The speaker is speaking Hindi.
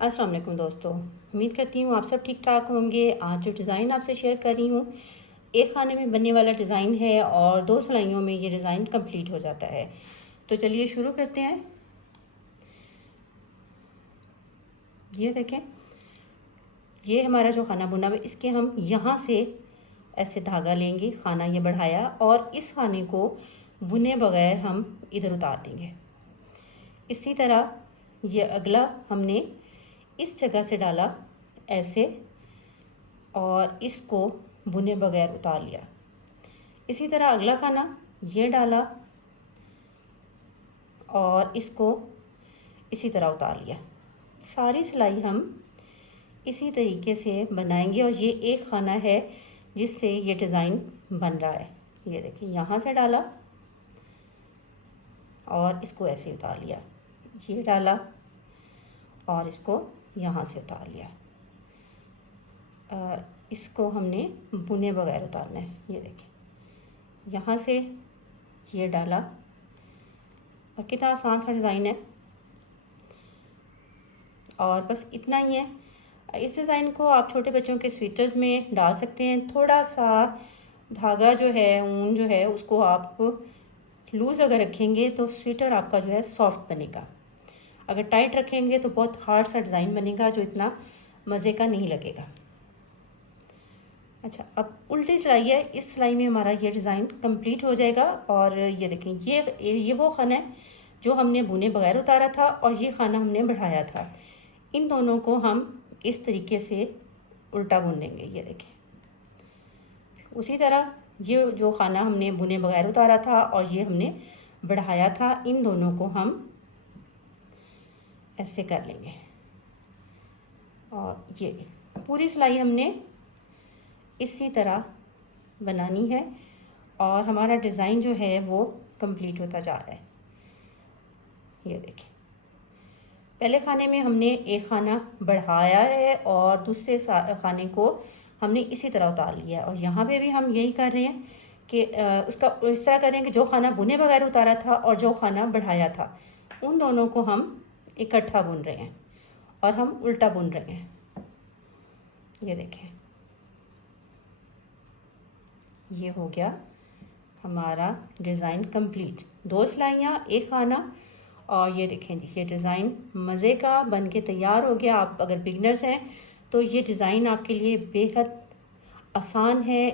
अस्सलाम वालेकुम दोस्तों, उम्मीद करती हूँ आप सब ठीक ठाक होंगे। आज जो डिज़ाइन आपसे शेयर कर रही हूँ, एक खाने में बनने वाला डिज़ाइन है और 2 सिलाइयों में ये डिज़ाइन कंप्लीट हो जाता है। तो चलिए शुरू करते हैं। ये देखें, ये हमारा जो खाना बुना हुआ है, इसके हम यहाँ से ऐसे धागा लेंगे, खाना ये बढ़ाया, और इस खाने को बुने बगैर हम इधर उतार देंगे। इसी तरह ये अगला हमने इस जगह से डाला ऐसे, और इसको बुने बगैर उतार लिया। इसी तरह अगला खाना ये डाला और इसको इसी तरह उतार लिया। सारी सिलाई हम इसी तरीके से बनाएंगे और ये एक खाना है जिससे ये डिज़ाइन बन रहा है। ये देखिए, यहाँ से डाला और इसको ऐसे उतार लिया, ये डाला और इसको यहाँ से उतार लिया। इसको हमने बुने बगैर उतारना है। ये देखिए, यहाँ से ये डाला और कितना आसान सा डिज़ाइन है, और बस इतना ही है। इस डिज़ाइन को आप छोटे बच्चों के स्वेटर्स में डाल सकते हैं। थोड़ा सा धागा जो है, ऊन जो है, उसको आप लूज़ अगर रखेंगे तो स्वेटर आपका जो है सॉफ्ट बनेगा। अगर टाइट रखेंगे तो बहुत हार्ड सा डिज़ाइन बनेगा जो इतना मज़े का नहीं लगेगा। अच्छा, अब उल्टी सिलाई है। इस सिलाई में हमारा ये डिज़ाइन कंप्लीट हो जाएगा। और ये देखें, ये वो खाना है जो हमने बुने बगैर उतारा था और ये खाना हमने बढ़ाया था। इन दोनों को हम इस तरीके से उल्टा बुन लेंगे। ये देखें, उसी तरह ये जो खाना हमने बुने बगैर उतारा था और ये हमने बढ़ाया था, इन दोनों को हम ऐसे कर लेंगे। और ये पूरी सिलाई हमने इसी तरह बनानी है और हमारा डिज़ाइन जो है वो कंप्लीट होता जा रहा है। ये देखें, पहले खाने में हमने एक खाना बढ़ाया है और दूसरे खाने को हमने इसी तरह उतार लिया है। और यहाँ पे भी हम यही कर रहे हैं कि उसका इस तरह करें कि जो खाना बुने बगैर उतारा था और जो खाना बढ़ाया था, उन दोनों को हम इकट्ठा बुन रहे हैं और हम उल्टा बुन रहे हैं। ये देखें, ये हो गया हमारा डिज़ाइन कंप्लीट। 2 सिलाइयाँ, एक खाना, और ये देखें जी, ये डिज़ाइन मज़े का बन के तैयार हो गया। आप अगर बिगनर्स हैं तो ये डिज़ाइन आपके लिए बेहद आसान है।